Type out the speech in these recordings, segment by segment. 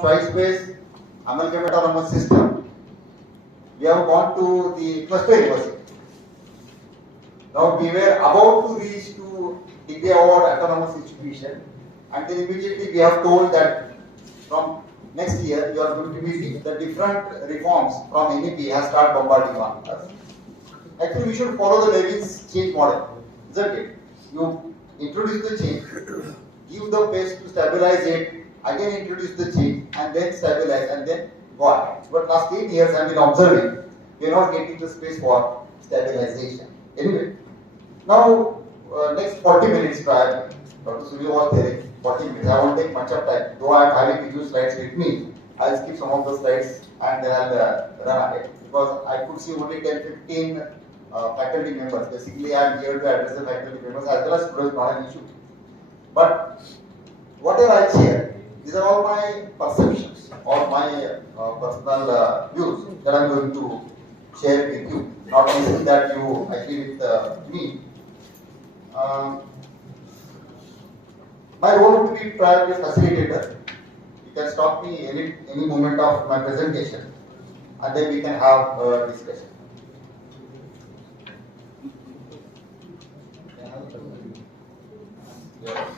choice-based amalgamated autonomous system, we have gone to the cluster university. Now we were about to reach to degree award autonomous institution, and then immediately we have told that from next year you are going to be the different reforms from NEP has started bombarding on us. Actually, we should follow the Levin's change model, isn't it? You introduce the change, give the pace to stabilize it, again introduce the change, and then stabilize, and then go ahead. But last 10 years I have been observing, we are not getting the space for stabilization. Anyway, now next 40 minutes prior, Dr. Surya was there, 40 minutes. I won't take much of time, though I am having a few slides with me. I'll skip some of the slides and then I'll run ahead because I could see only 10-15 faculty members. Basically, I am here to address the faculty members as well as students, not an issue. But whatever I share, these are all my perceptions or my personal views that I am going to share with you. Not only that you agree with me. My role would be primarily facilitator. You can stop me any moment of my presentation, and then we can have a discussion. Yeah.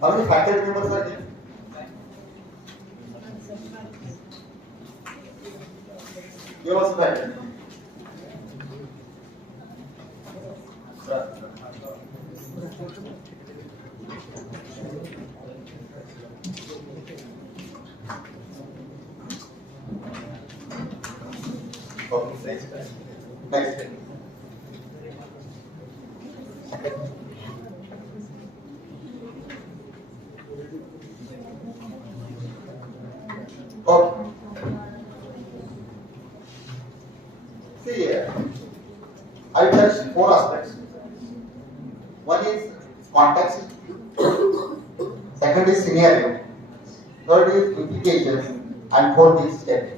How many faculty members are there? You are also faculty. Okay, next. Okay. See here, I touched 4 aspects. One is context, second is scenario, third is implications, and fourth is step.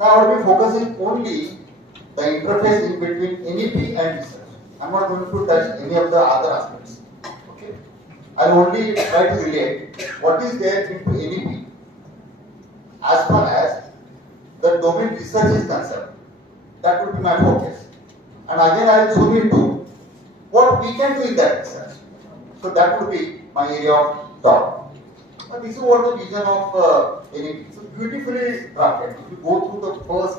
Now I will be focusing only the interface in between NEP and research. I am not going to touch any of the other aspects. Okay, I will only try to relate what is there into NEP as far as the domain research is concerned. That would be my focus. And again I will zoom into what we can do in that research. So that would be my area of thought. But this is what the vision of NEP. So beautifully drafted. If you go through the first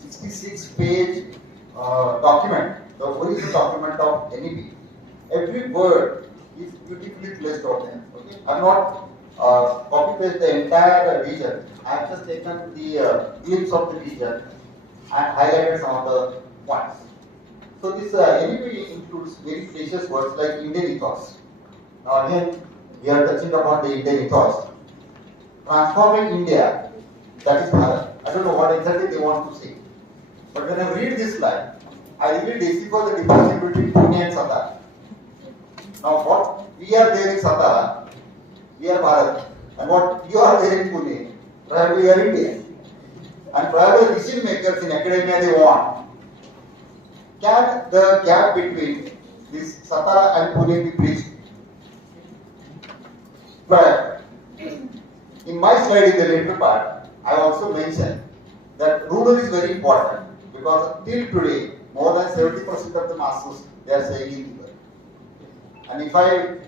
66-page document, the original document of NEP, every word is beautifully placed out there. Okay? I have not copy-paste the entire vision. I have just taken the glimpse of the vision and highlighted some of the points. So this NEP includes very precious words like Indian ethos. Now again, we are touching upon the Indian ethos. Transforming India, that is Bharat. I don't know what exactly they want to say. But when I read this line, I really decipher the difference between Pune and Satara. Now what we are there in Satara, we are Bharat. And what you are there in Pune, probably you are India. And probably decision makers in academia they want. Can the gap between this Satara and Pune be bridged? But in my slide in the later part, I also mentioned that rural is very important because till today, more than 70% of the masses they are saying in river. And if I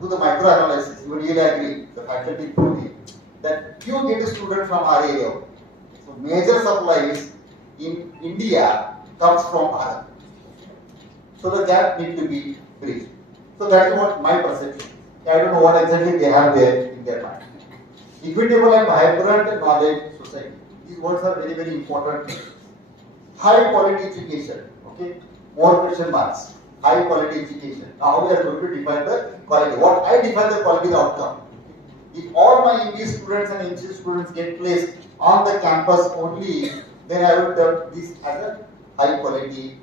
do the microanalysis, you will really agree, the faculty in Pune, that few get a student from our area. So major supplies in India comes from Bharat. So the gap needs to be bridged. So that is what my perception. I don't know what exactly they have there in their mind. Equitable and vibrant knowledge society. These words are very, very important. High quality education. Okay, more question marks. High quality education. Now we are going to define the quality. What I define the quality is the outcome. If all my English students and English students get placed on the campus only, then I would term this as a high quality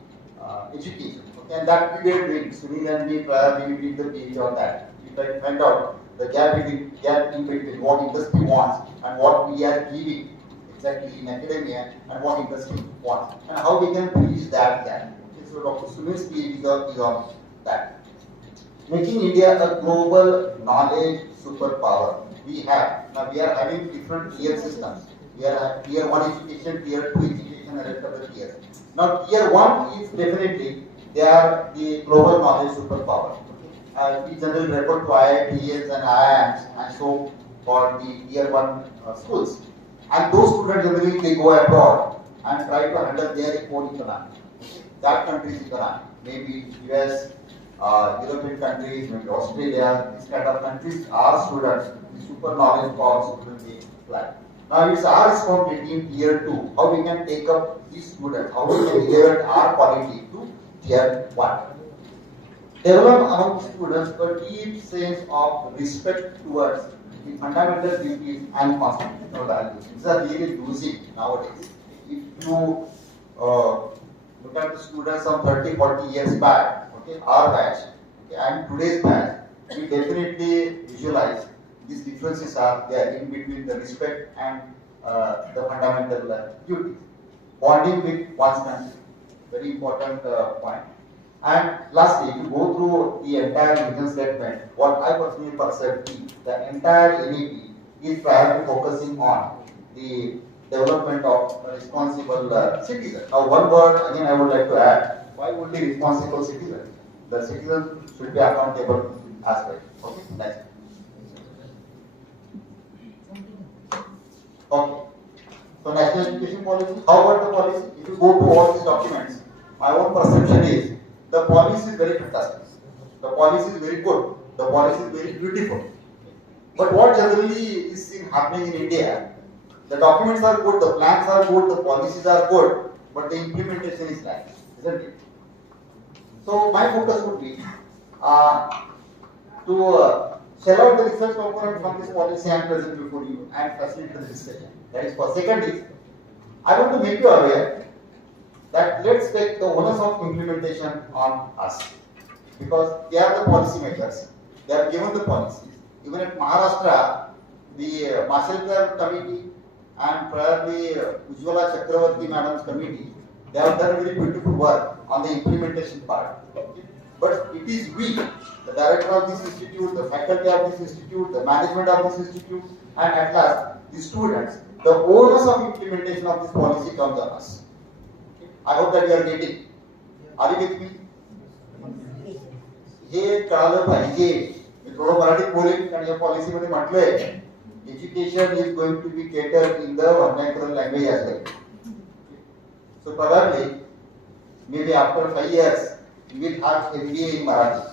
education. Okay, and that we were doing. Sunil and me prior we did the PhD on that. We tried to find out the gap in between what industry wants and what we are giving exactly in academia and what industry wants and how we can bridge that gap. Okay, so Dr. Sunil's PhD is on that. Making India a global knowledge superpower. We are having different tier systems. We are tier 1 education, tier 2 education, and rest of the tiers. Now tier 1 is definitely they are the global knowledge superpower. We generally refer to IITs and IIMs and so for the tier 1 schools. And those students generally they go abroad and try to handle their own economy. That country's economy, maybe US, European countries, maybe Australia, these kind of countries, our students, the super knowledge power students they apply. Now it's our responsibility in tier 2, how we can take up these students, how we can elevate our quality to tier 1. Develop among students a deep sense of respect towards the fundamental duties and constitutional values. These are really losing nowadays. If you look at the students from 30, 40 years back, okay, our batch, okay, and today's batch, we definitely visualize these differences are there in between the respect and the fundamental duties. Bonding with one's country, very important point. And lastly, if you go through the entire vision statement, what I personally perceive the entire NEP is primarily focusing on the development of a responsible citizen. Now, one word again I would like to add: why would be responsible citizen? The citizen should be accountable aspect. Okay, next. Okay. So, national education policy. How about the policy? If you go to all these documents, my own perception is the policy is very fantastic. The policy is very good. The policy is very beautiful. But what generally is seen happening in India, the documents are good, the plans are good, the policies are good, but the implementation is lacking, isn't it? So my focus would be to shell out the research component from this policy and present before you and facilitate the discussion. That is for. Second is, I want to make you aware that let's take the onus of implementation on us, because they are the policy makers. They have given the policies. Even at Maharashtra, the Mashelkar committee and probably Ujjwala Chakravarti madam's committee, they have done very beautiful work on the implementation part. Okay? But it is we, the director of this institute, the faculty of this institute, the management of this institute, and at last the students, the onus of implementation of this policy comes on us. I hope that you are getting. Are you with me? हे कळालं पाहिजे. मी थोडं मराठीत बोलेन कारण या policy मध्ये म्हटलंय education is going to be catered in the vernacular language as well. So probably maybe after 5 years we will have MBA in Marathi.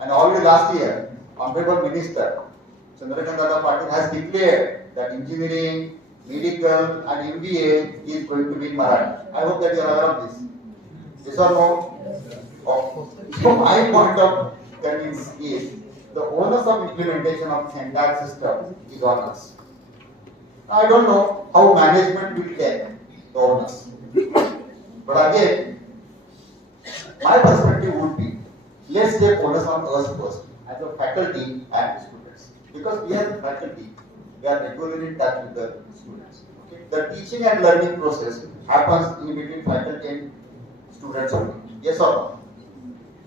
And already last year, Honorable Minister Chandrakant Dada Patil has declared that engineering, medical and MBA is going to be in Marathi. I hope that you are aware of this. Yes or no? Oh. So my point of convince is the onus of implementation of this entire system is on us. I don't know how management will take the onus. But again, my perspective would be, let's take onus on us first as a faculty and students. Because we are the faculty, we are regularly in touch with the students. Okay? The teaching and learning process happens in between faculty and students only. Yes or no?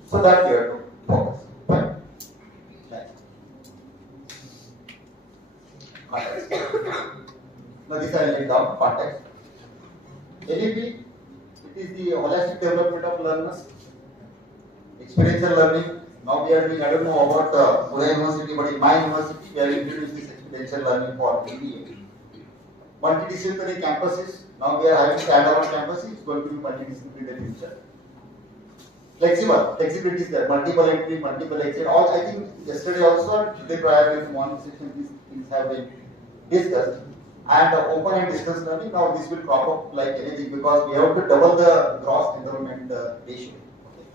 So that we have to focus. Right? Context. Now this I laid down context. NEP, it is the holistic development of learners. Experiential learning. Now we are doing, I don't know about Pune University, but in my university we are introducing this experiential learning for MBA. Multidisciplinary campuses. Now we are having standalone campuses. It's going to be multidisciplinary in the future. Flexibility is there. Multiple entry, multiple exit. All I think yesterday also, today prior to morning session, these things have been discussed. And open and distance learning. Now this will crop up like anything because we have to double the gross enrollment ratio.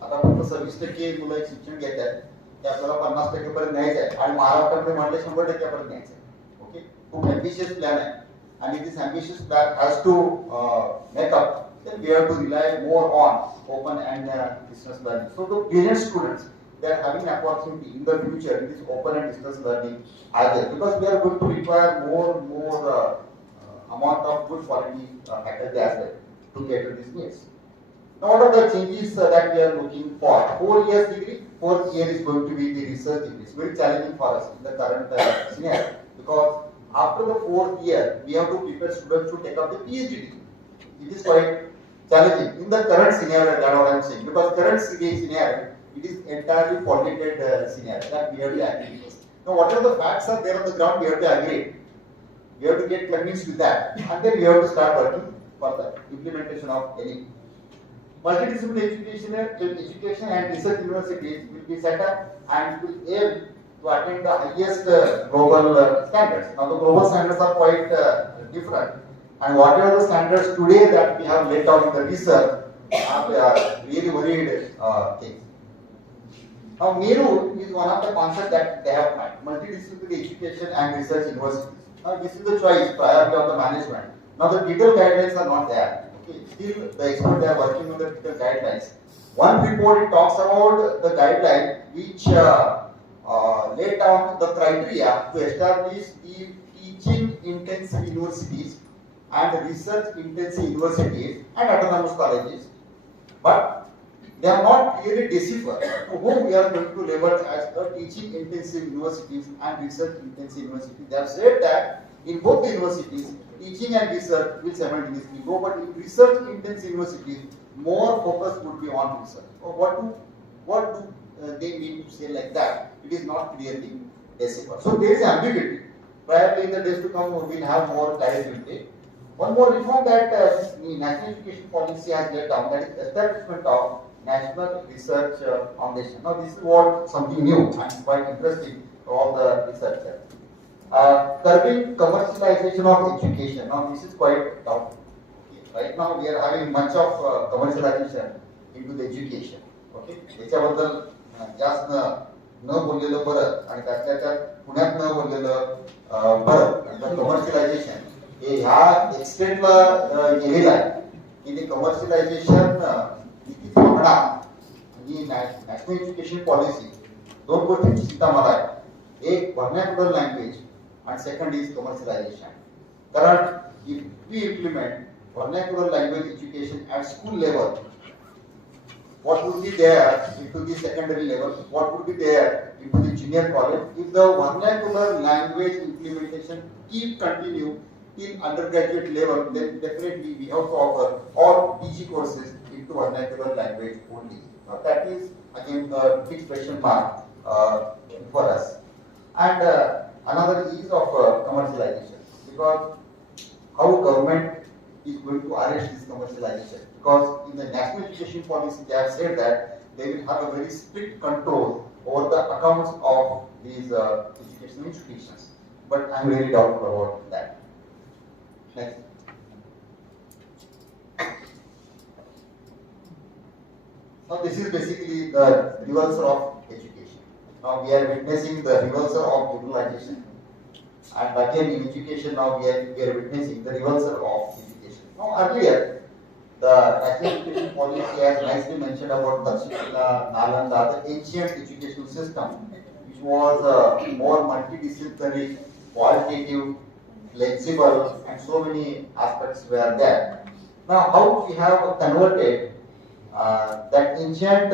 आता फक्त 26% मुलं एक शिक्षण घेत आहेत ते आपल्याला 50% पर्यंत न्यायचं आहे आणि महाराष्ट्रामध्ये म्हटले 100% पर्यंत न्यायचं आहे. ओके, खूप ॲम्बिशियस प्लॅन आहे आणि this ambitious plan has to make up then we have to rely more on open and distance learning. So the brilliant students, they are having an opportunity in the future in this open and distance learning either, because we are going to require more amount of good quality faculty as well to cater these needs. Now, what are the changes that we are looking for? 4 years degree, 4th year is going to be the research degree. It's very challenging for us in the current scenario, because after the 4th year, we have to prepare students to take up the PhD degree. It is quite challenging in the current scenario, that's what I am saying, because current scenario, it is entirely polluted scenario that we have to agree with. Now, whatever the facts are there on the ground, we have to agree. We have to get convinced with that, and then we have to start working for the implementation of NEP. Multidisciplinary education and research universities will be set up and will aim to attain the highest global standards. Now, the global standards are quite different, and whatever the standards today that we have laid down in the research are really varied things. Now, MERU is one of the concepts that they have made, multidisciplinary education and research universities. Now, this is the choice priority of the management. Now, the detailed guidelines are not there. Okay, still the experts are working on the detailed guidelines. One report, it talks about the guideline which laid down the criteria to establish the teaching intensive universities and research intensive universities and autonomous colleges, but they are not clearly deciphered to whom we are going to label as the teaching intensive universities and research intensive universities. They have said that in both the universities, teaching and research will simultaneously go, but in research intensive universities, more focus would be on research. Or what do they mean to say like that? It is not clearly deciphered. So there is ambiguity. Probably in the days to come, we will have more clarity. One more reform that the National Education Policy has laid down, that is establishment of National Research Foundation. Now, this is what something new and quite interesting for all the researchers. Curbing commercialization of education. Now, this is quite tough. Okay. Right now, we are having much of commercialization into the education. Okay. त्याच्याबद्दल जास्त न बोललेलं बरं आणि त्यातल्या त्यात पुण्यात न बोललेलं बरं. कमर्शियलायझेशन हे ह्या एक्सटेंटला गेलेलं आहे की ते कमर्शियलायझेशन किती थांबणार आणि नॅशनल एज्युकेशन पॉलिसी दोन गोष्टींची चिंता मला आहे. एक vernacular language and second is commercialization. Current, if we implement vernacular language education at school level, what would be there into the secondary level, what would be there into the junior college? If the vernacular language implementation continue till undergraduate level, then definitely we have to offer all PG courses into vernacular language only. That is again a big question mark for us. And another is of commercialization, because how government is going to arrest this commercialization, because in the national education policy they have said that they will have a very strict control over the accounts of these educational institutions, but I am really doubtful about that. Next. Now this is basically the reversal of education. Now we are witnessing the reversal of utilization, and again in education now we are witnessing the reversal of education. Now earlier, the national education policy has nicely mentioned about Takshashila, Nalanda, the ancient educational system, which was more multidisciplinary, qualitative, flexible, and so many aspects were there. Now how we have converted that ancient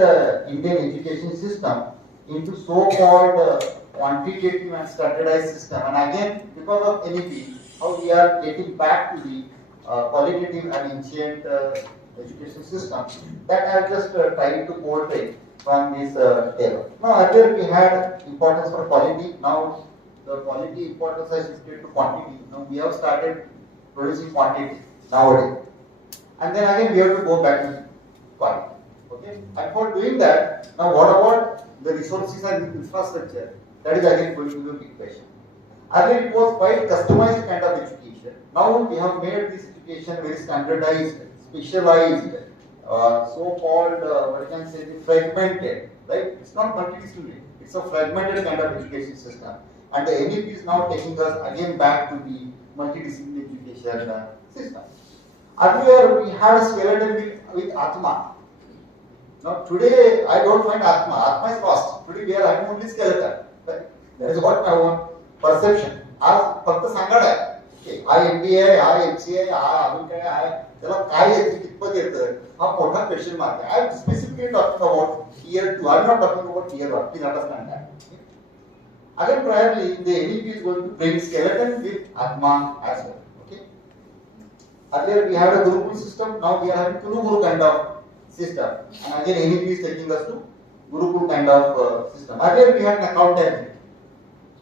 Indian education system into so-called quantitative and standardized system, and again because of NEP, how we are getting back to the qualitative and ancient education system that I have just tried to portray from this table. Now earlier we had importance for quality, now the quality importance has shifted to quantity. Now we have started producing quantity nowadays, and then again we have to go back to quality. Okay, and for doing that, now what about the resources and infrastructure? That is again going to be a big question. Earlier it was quite customized kind of education. Now we have made this education very standardized, specialized, so-called what can I say, fragmented. Right? It's not multidisciplinary. It's a fragmented kind of education system. And the NEP is now taking us again back to the multidisciplinary education system. Earlier we had a skeleton with Atma. Now today I don't find Atma. Atma is lost. Today we are having only skeleton. Right? That is what my own perception. आज फक्त सांगड आहे. हा MBA आहे, हा MCA आहे, हा अजून काय आहे, त्याला काय येतं, कितपत येतं, हा मोठा क्वेश्चन मार्क आहे. I am specifically talking about tier 2. I am not talking about tier 1. Please understand that. Again, probably the NEP is going to bring skeleton with Atma as well. Okay. Earlier we had a Gurukul system. Now we are having Guru kind of system, and again NEP is taking us to Gurukul kind of system. Earlier we had an accountability.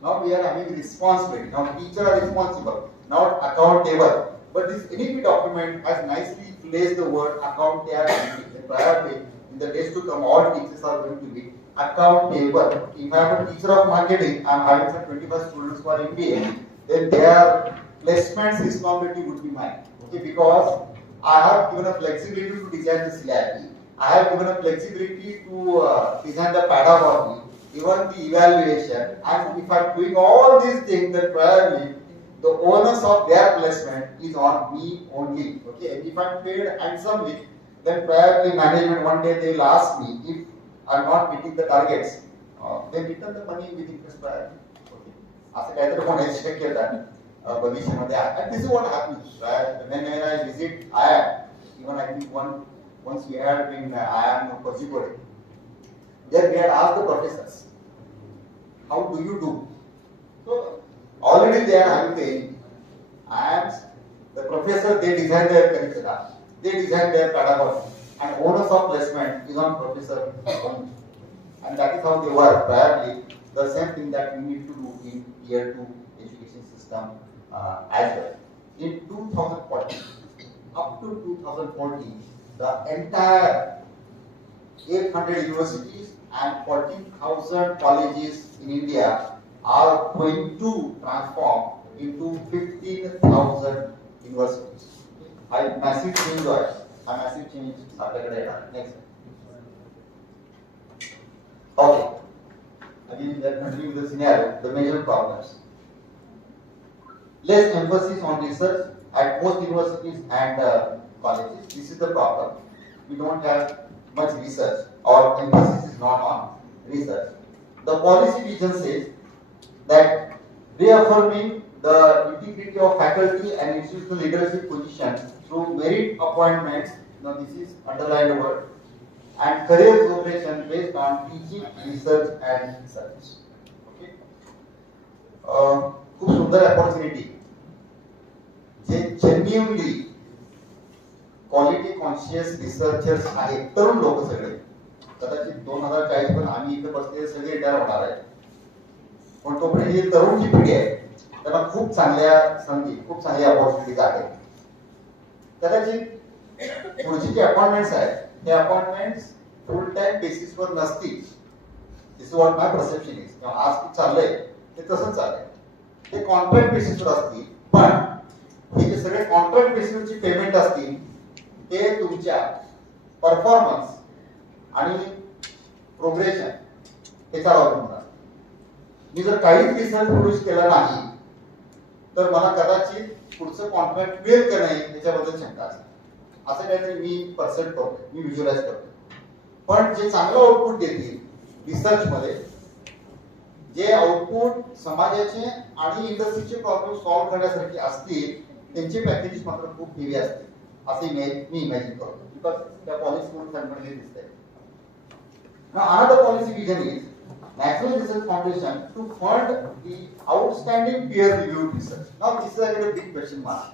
Now we are having responsibility. Now teachers are responsible, not accountable. But this NEP document has nicely placed the word accountability. Priorly, in the days to come, all teachers are going to be accountable. If I am a teacher of marketing, I am having some 25 students for MBA, then their placement responsibility would be mine. Okay, because I have given a flexibility to design the syllabus. I have given a flexibility to design the pedagogy, even the evaluation. And if I am doing all these things, then probably the onus of their placement is on me only. Okay, and if I am paid handsomely, then probably management one day they will ask me if I am not meeting the targets. They return the money with interest priority. Okay, असं काहीतरी होण्याची शक्यता आहे भविष्यामध्ये. And this is what happens. Right? When I visit IIM, even I think once we had been IIM Kozhikode, there we had asked the professors, how do you do? So already they are having the aim. IIMs, the professor, they design their curricula, they design their pedagogy, and onus of placement is on professor only. And that is how they work. Probably the same thing that we need to do in tier 2 education system as well. In 2014, up to 2014, the entire 800 universities and 14,000 colleges in India are going to transform into 15,000 universities. A massive change was a massive change आपल्याकडे. Next. Okay. Again, we are continuing with the scenario, the major problems. Less emphasis on research at most universities and colleges. This is the problem. We don't have much research, or emphasis is not on research. The policy vision says that reaffirming the integrity of faculty and institutional leadership positions through merit appointments, now this is underlined word, and career progression based on teaching, research and research. Okay. खूप सुंदर opportunity. जे genuinely quality conscious researchers आहेत, तरुण लोक सगळे, कदाचित 2040 पण आम्ही इथे बसलेले सगळे रिटायर होणार आहेत, पण तोपर्यंत ही तरुण जी पिढी आहे त्यांना खूप चांगल्या संधी, खूप चांगल्या अपॉर्च्युनिटीज आहेत. कदाचित पुढची जी अपॉइंटमेंट्स आहेत ते अपॉइंटमेंट्स फुल टाइम बेसिसवर नसतील. This is what my perception is. आज ते चाललंय ते तसंच चाललंय, ते कॉन्ट्रॅक्ट बेसिसवर असतील, पण हे जे सगळे कॉन्ट्रॅक्ट बेसिसवरची पेमेंट असतील ते तुमच्या परफॉर्मन्स आणि प्रोग्रेशन याच्यावर अवलंबून असतं. मी जर काहीच रिसर्च प्रोड्यूस केला नाही तर मला कदाचित पुढचं कॉन्ट्रॅक्ट मिळेल का नाही याच्याबद्दल शंका असते. असं काहीतरी मी परसेप्ट करतो, मी व्हिज्युअलाइज करतो. पण जे चांगलं आउटपुट देतील रिसर्च मध्ये, जे आउटपुट समाजाचे आणि इंडस्ट्रीचे प्रॉब्लेम सॉल्व्ह करण्यासाठी असतील, त्यांचे पॅकेजेस मात्र खूप हेवी असतील असे मी इमॅजिन करतो. बिकॉज त्या पॉलिसीवरून कन्फर्मली दिसतंय. Now another policy vision is National Research Foundation to fund the outstanding peer-reviewed research. Now this is again a big question mark,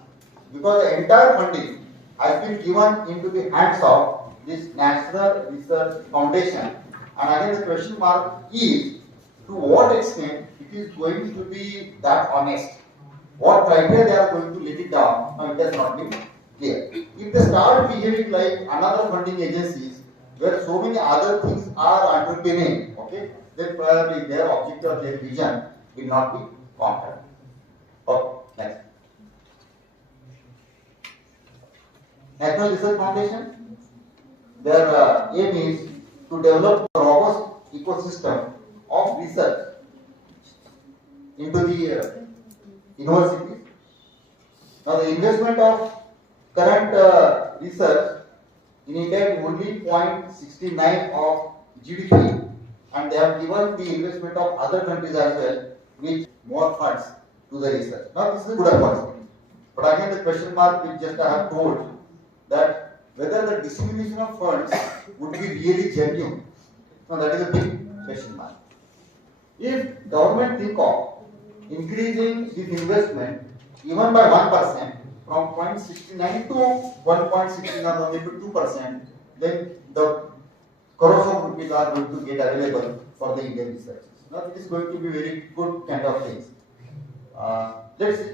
because the entire funding has been given into the hands of this National Research Foundation, and again the question mark is to what extent it is going to be that honest. What criteria they are going to let it down? Now it has not been clear. If they start behaving like another funding agencies where so many other things are underpinning, okay, then probably their objective or their vision will not be conquered. Okay, next. National Research Foundation, their aim is to develop a robust ecosystem of research into the universities. Now the investment of current research in India is only 0.69 of GDP, and they have given the investment of other countries as well, which more funds to the research. Now this is a good opportunity. But again the question mark which just I have told that whether the distribution of funds would be really genuine. Now that is a big question mark. If government think of increasing this investment even by 1% from 0.69 to 1.69 only to 2%, then the crores of rupees are going to get available for the Indian researchers. Now it is going to be very good kind of things. Let's see.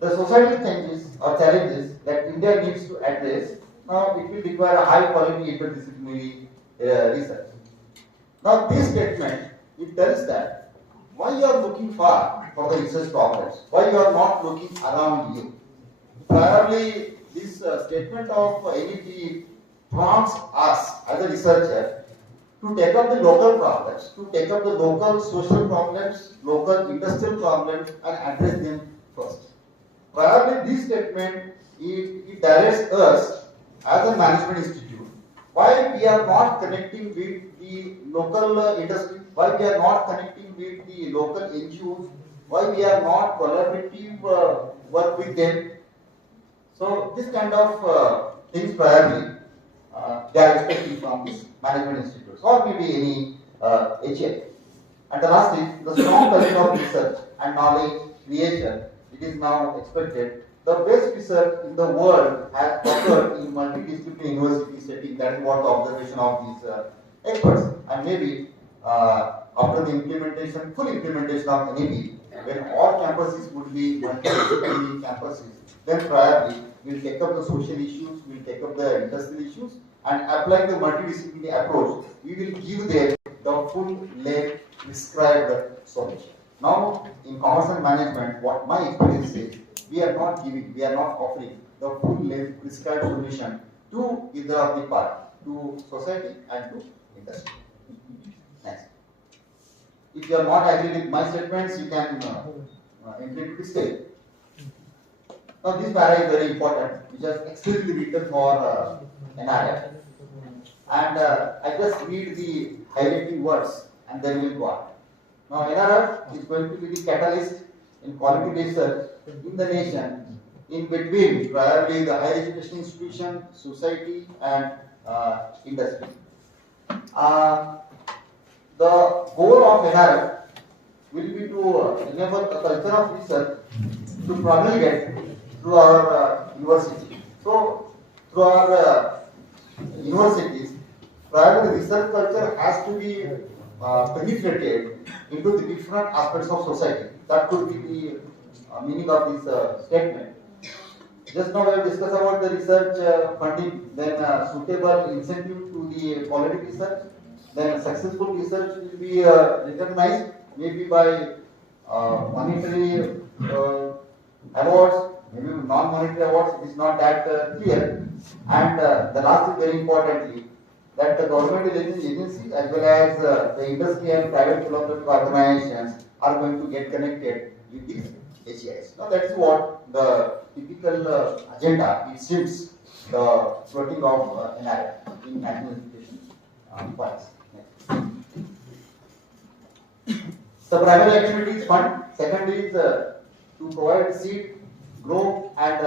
The societal changes or challenges that India needs to address, now it will require a high quality interdisciplinary research. Now this statement, it tells that why you are looking far for the research problems, why you are not looking around you. Primarily, this statement of NEP prompts us as a researcher to take up the local problems, to take up the local social problems, local industrial problems and address them first. Primarily, this statement, it directs us as a management institute. Why we are not connecting with the local industry, why we are not connecting with the local NGOs, why we are not collaborative work with them. So this kind of things primarily they are expecting from these management institutes or maybe any HF. And the last is the strong culture of research and knowledge creation. It is now expected. The best research in the world has occurred in multidisciplinary university setting. That is what the observation of these experts. And maybe after the implementation, full implementation of NEP, when all campuses would be multidisciplinary campuses, then probably we'll take up the social issues, we'll take up the industrial issues, and apply the multidisciplinary approach. We will give them the full-length prescribed solution. Now, in commerce and management, what my experience is, we are not giving, we are not offering the full-length prescribed solution to either of the part, to society and to industry. Next. If you are not agree with my statements, you can enter to the stage. Now, this para is very important, which is explicitly written for NRF. And I just read the highlighting words and then we'll go on. Now, NRF is going to be the catalyst in quality research in the nation, in between primarily the higher education institution, society, and industry. The goal of NRF will be to enable a culture of research to promulgate through our university. So, through our universities, primarily research culture has to be penetrated into the different aspects of society. That could be the meaning of this statement. Just now we have discussed about the research funding, then suitable incentive to the quality research, then successful research will be recognized maybe by monetary awards, maybe non-monetary awards. It is not that clear. And the last is very importantly, that the government agencies as well as the industry and private philanthropic organizations are going to get connected with these HEIs. Now that is what the typical agenda, it seems, the floating of NRF in national education policy. So primary activities fund, second is to provide seed, grow and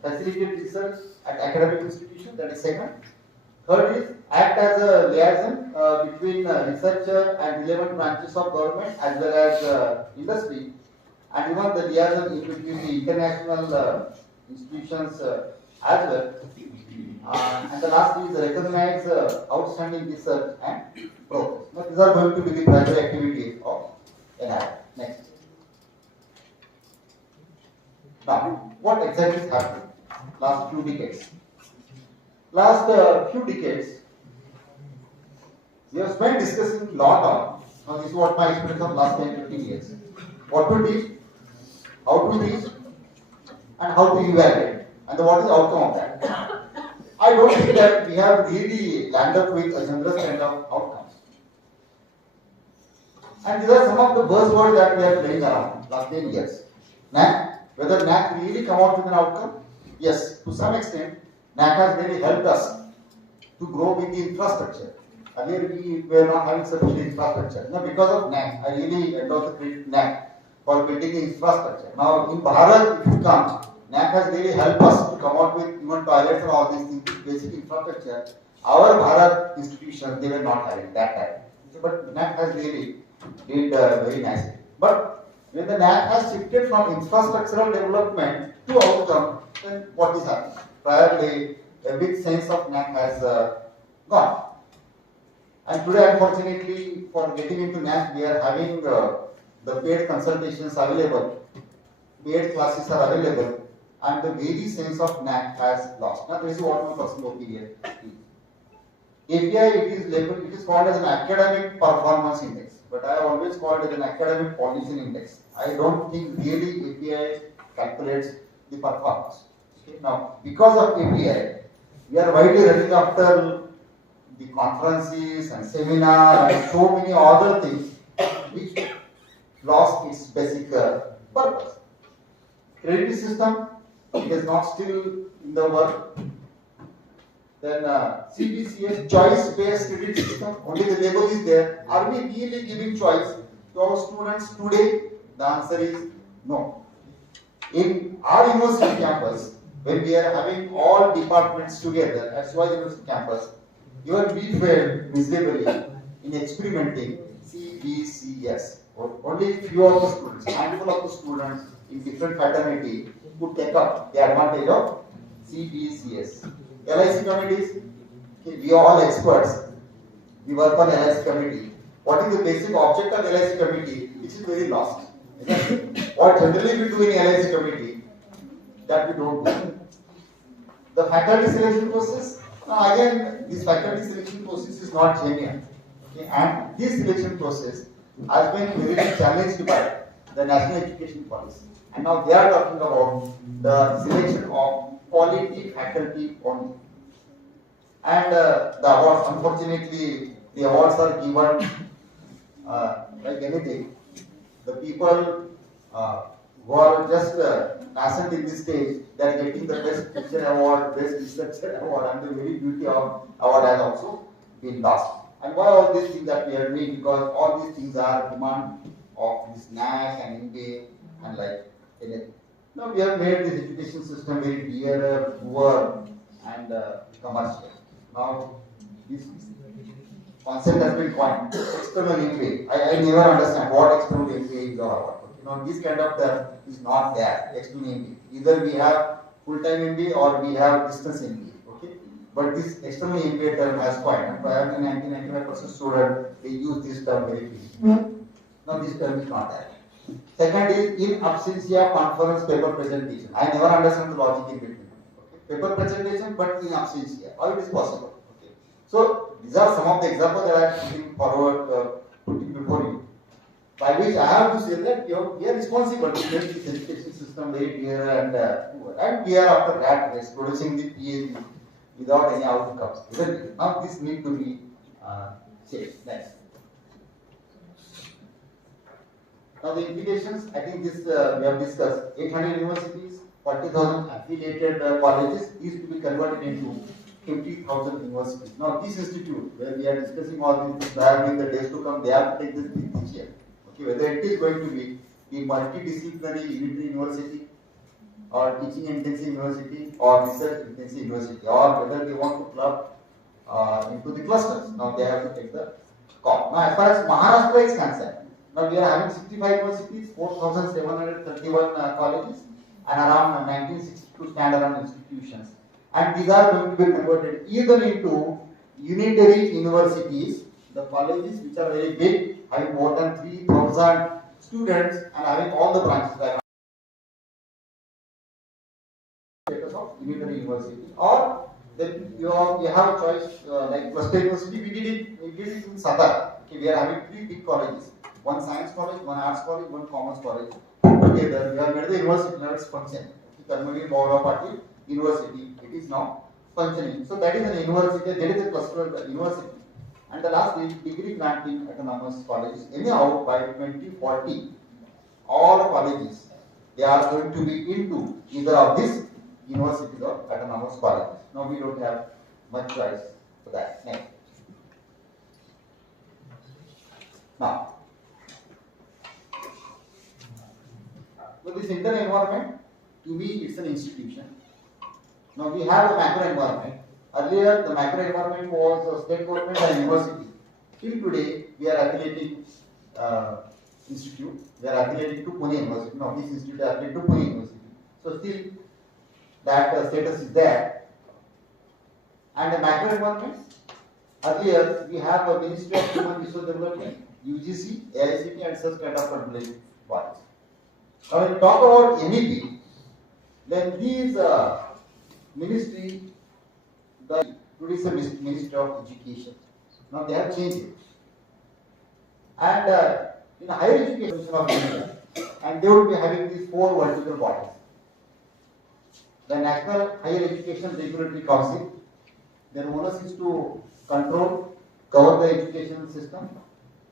facilitate research at academic institutions, that is second. Third is act as a liaison between researcher and relevant branches of government as well as industry, and even the liaison in between the international institutions as well. And the last is recognize outstanding research and progress. Now these are going to be the primary activities of NRF. Next. Now, what exactly is happening last few decades? Last few decades, we have spent discussing a lot on, now this is what my experience of last 10-15 years. What to teach, how to teach, and how to evaluate, and what is the outcome of that. I don't think that we have really landed up with a generous kind of outcomes. And these are some of the buzzwords that we are playing around last 10 years. NEP, whether NEP really come out with an outcome, Yes, to some extent, NAC has really helped us to grow with the infrastructure. Earlier we were not having sufficient infrastructure. Now because of NAC, I really endorse the credit NAC for building the infrastructure. Now in Bharat, if you come, NAC has really helped us to come out with even toilets and all these things, basic infrastructure. Our Bharat institutions, they were not having that time. But NAC has really did very nicely. But when the NAC has shifted from infrastructural development to outcome, then what is happening? Priorly, a big sense of NAC has gone. And today, unfortunately, for getting into NAC, we are having the paid consultations available, paid classes are available, and the very sense of NAC has lost. Now, this is what my personal opinion is. API, it is labeled, it is called as an academic performance index, but I always call it as an academic pollution index. I don't think really API calculates the performance. Okay? Now, because of API, we are widely running after the conferences and seminars and so many other things which lost its basic purpose. Credit system, it is not still in the work. Then CBCS, choice-based credit system, only the label is there. Are we really giving choice to our students today? The answer is no. In our university campus, when we are having all departments together at Shivaji University campus, even we failed miserably in experimenting CBCS. Only few of the students, handful of the students in different fraternity could take up the advantage of CBCS. LIC committees, okay, we are all experts. We work on LIC committee. What is the basic object of LIC committee? Which is very lost. What generally we do in LIC committee, that we don't do. The faculty selection process, now again, this faculty selection process is not genuine. Okay, and this selection process has been very challenged by the National Education Policy. And now they are talking about the selection of quality faculty only. And the awards, unfortunately, the awards are given like anything. The people who are just nascent in this stage, they are getting the best picture award, best researcher award, and the very beauty of award has also been lost. And why all these things that we are doing? Because all these things are demand of this NAC and MBA and like anything. Now we have made this education system very dearer, poor, and commercial. Now this concept has been coined, external MBA. I never understand what external MBA is all about. You know, this kind of term is not there, external MBA. Either we have full-time MBA or we have distance MBA. Okay, but this external MBA term has coined, and probably 99% students they use this term very freely. Now this term is not there. Second is in absentia conference paper presentation. I never understand the logic in between. Okay. Paper presentation, but in absentia. How it is possible? Okay. So these are some of the examples that I am putting forward, putting before you. By which I have to say that we are responsible to make this education system very clear and poor. And we are after rat race, producing the PhD without any outcomes. Isn't it? Now this need to be changed. Next. Now the implications, I think this we have discussed. 800 universities, 40,000 affiliated colleges is to be converted into 50,000 universities. Now this institute where we are discussing all these things, in the days to come, they have to take this big year. Okay, whether it is going to be the multidisciplinary unitary university or teaching intensive university or research intensive university, or whether they want to club into the clusters. Now they have to take the call. Now as far as Maharashtra is concerned, now we are having 65 universities, 4,731 colleges, and around 1962 standalone institutions. And these are going to be converted either into unitary universities, the colleges which are very big, having more than 3,000 students and having all the branches. Status of unitary university, or then you have a choice like cluster university. We did it in Satar. Okay, we are having 3 big colleges. One science college, one arts college, one commerce college. Together, we have made the university now it's functioning. Karmali Bhavara Patil University, it is now functioning. So that is an university, that is a cluster of the university. And the last is degree granting autonomous colleges. Anyhow, by 2040, all colleges, they are going to be into either of this universities or autonomous colleges. Now we don't have much choice for that. Next. Now, so this internal environment, to me, it's an institution. Now we have a macro environment. Earlier, the macro environment was a state government and university. Till today, we are affiliating institute. We are affiliating to Pune University. Now this institute is affiliated to Pune University. So still, that status is there. And the macro environment. Earlier, we have a Ministry of Human Resource Development, UGC, AICT, and such kind of controlling bodies. Now, when we talk about NEP, then these ministry, the today's Ministry of Education. Now they have changed it. And in higher education of India, and they would be having these 4 vertical bodies. The National Higher Education Regulatory Council, their onus is to control, cover the education system.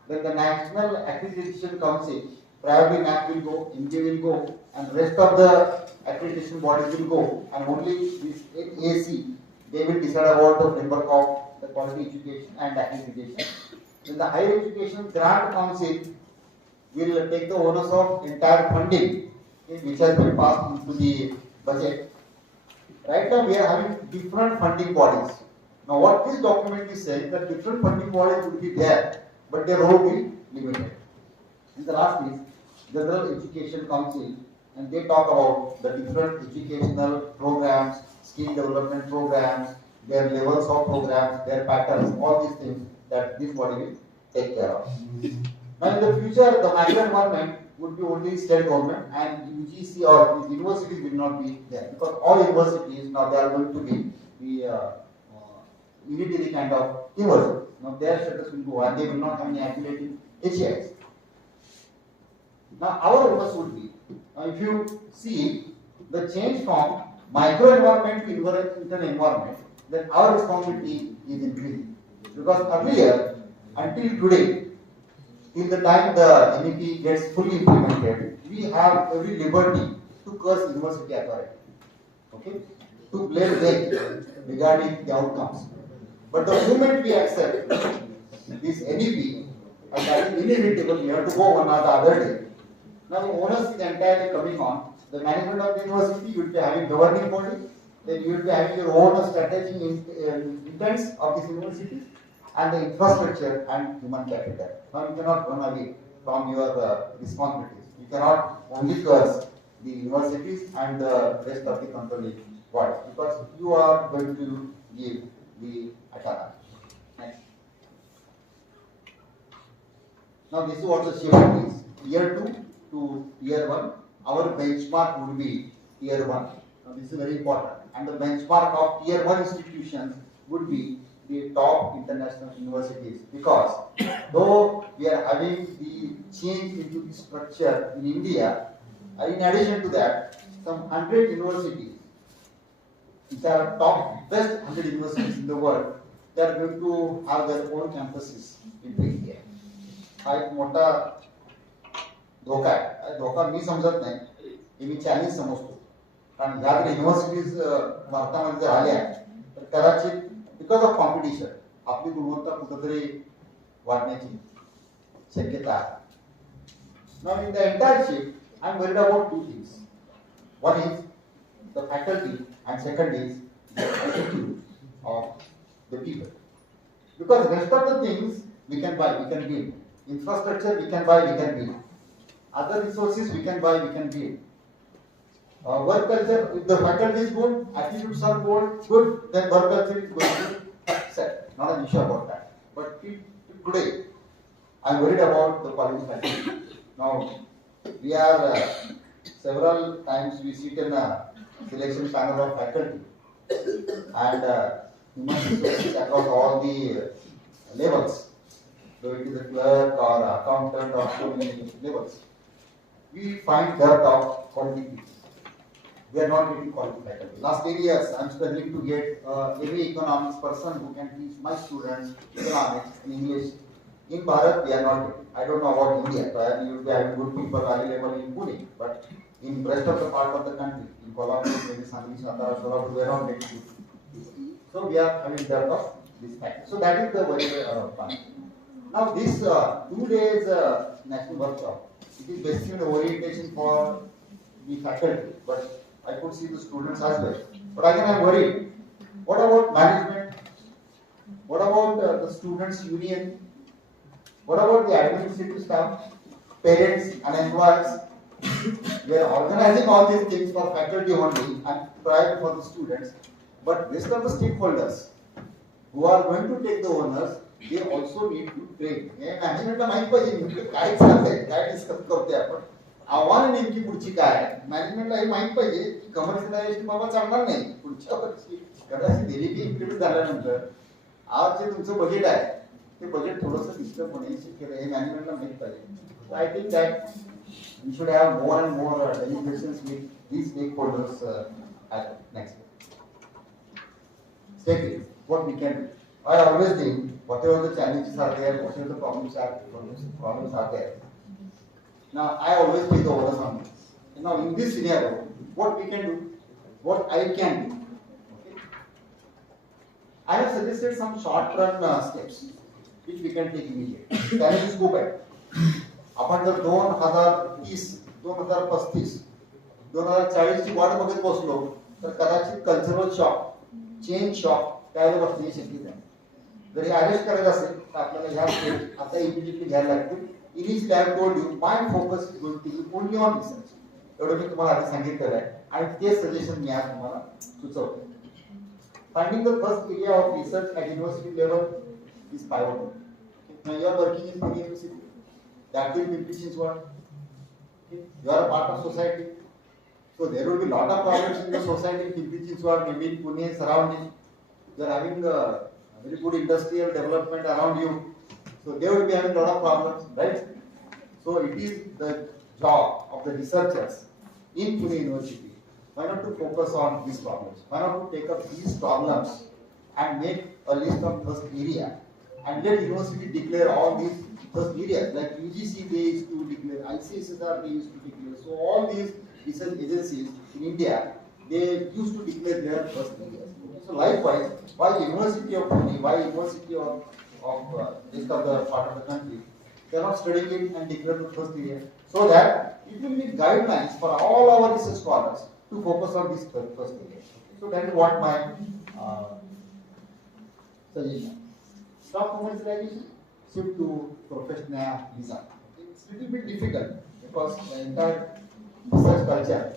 Then the National Accreditation Council, probably NEP will go, NJ will go, and rest of the accreditation bodies will go, and only this AC, they will decide about the framework of the quality education and accreditation. Then the Higher Education Grant Council will take the onus of entire funding, which has been passed into the budget. Right now we are having different funding bodies. Now what this document is saying, that different funding bodies will be there, but their role will be limited. And the last is General Education Council, and they talk about the different educational programs, skill development programs, their levels of programs, their patterns, all these things that this body will take care of. Now in the future, the macro environment would be only state government, and UGC or these universities will not be there, because all universities now they are going to be the unitary kind of university. Now their status will go, and they will not have any affiliated HAIs. Now our focus would be, if you see the change from micro environment to internal environment, then our responsibility is increasing. Because earlier, until today, till the time the NEP gets fully implemented, we have every liberty to curse university authority, okay, to blame them regarding the outcomes. But the moment we accept this NEP, and that is inevitable, we have to go one or the other day. Now the onus is entirely coming on the management of the university. You will be having governing body, then you will be having your own strategy intents of this university, and the infrastructure and human capital. Now you cannot run away from your responsibilities. You cannot only curse the universities and the rest of the controlling bodies, because you are going to give the autonomy. Next. Now this is what the shift is. Year 2 to year 1, our benchmark would be year 1. Now this is very important. And the benchmark of year 1 institutions would be the top international universities, because though we are having the change into the structure in India, in addition to that, some 100 universities, which are top best 100 universities in the world, they are going to have their own campuses in India. हा एक मोठा धोका आहे. धोका मी समजत नाही, हे मी challenge समजतो. कारण ह्या जर युनिव्हर्सिटीज भारतामध्ये जर आल्या तर कदाचित बिकॉज ऑफ कॉम्पिटिशन आपली गुणवत्ता कुठेतरी वाढण्याची शक्यता आहे. Now in the entire shift, I am worried about 2 things. One is the faculty, and second is the attitude of the people. Because rest of the things we can buy, we can build. Infrastructure we can buy, we can build. Other resources we can buy, we can build. Work culture, if the faculty is good, attitudes are good, then work culture is going to set. Not an issue about that. But today, I am worried about the quality faculty. Now, we are several times we sit in a selection panel of faculty, and human resources across all the levels, so it is a clerk or accountant or so many levels, we find dearth of quality people. We are not getting quality faculty. Last 10 years, I am struggling to get every economics person who can teach my students economics in English. In Bharat, we are not getting. I don't know about India. Probably you will be having good people available in Pune, but in rest of the part of the country, in Kolhapur, maybe Sangli, Satara, Solapur, we are not getting good. So we are having depth of this package. So that is the very part. Now this 2 days national workshop, it is basically orientation for the faculty, but I could see the students as well. But again I am worried. What about management? What about the students union? What about the administrative staff, parents and employers? We are organizing all these things for faculty only and private for the students. But rest of the stakeholders who are going to take the honors, they also need to train. मॅनेजमेंटला माहित पाहिजे नेमकं काय चाललंय, काय discuss करतोय आपण. आव्हानं नेमकी पुढची काय आहे, मॅनेजमेंटला हे माहित पाहिजे की कमर्शियलायझेशन बाबा चालणार नाही पुढच्या वर्षी. कदाचित दिलीपी इम्प्लिमेंट झाल्यानंतर आज जे तुमचं बजेट आहे ते बजेट थोडंसं डिस्टर्ब होण्याची शक्यता आहे, हे मॅनेजमेंटला माहित पाहिजे. I think that we should have more and more deliberations with these stakeholders at next. Second, what we can do. I always think whatever the challenges are there, whatever the problems are there. Now I always take the orders on this. Now in this scenario, what we can do, what I can do. Okay? I have suggested some short-run steps which we can take immediately. Can you just go back? आपण जर 2030, 2035, 2040 ची वाट बघत बसलो तर कदाचित cultural shock, change shock त्यावेळेला बसण्याची शक्यता आहे. जर हे अरेस्ट करायचं असेल तर आपल्याला ह्या स्टेप आता इमिडिएटली घ्यायला लागतील. Initially I told you my focus is going to be only on research. एवढं मी तुम्हाला आधी सांगितलेलं आहे आणि ते सजेशन मी आज तुम्हाला सुचवतो. Finding the first area of research at university level is pivotal. Now you are working in Pune University. That will be Pimpri Chinchwad. You are a part of society. So there will be lot of problems in the society in Pimpri Chinchwad, maybe in Pune surrounding. You are having a very good industrial development around you. So they will be having lot of problems, right? So it is the job of the researchers in Pune University. Why not to focus on these problems? Why not to take up these problems and make a list of first area and let university declare all these first areas, like UGC they used to declare, ICSSR they used to declare. So all these research agencies in India, they used to declare their first areas. Okay. So likewise, why University of Pune, why University of rest of the part of the country, they are not studying it and declare the first area, so that it will be guidelines for all our research scholars to focus on this first area. So that is what my suggestion. Stop commercialization. Shift to professionalism. It's a little bit difficult because the entire research culture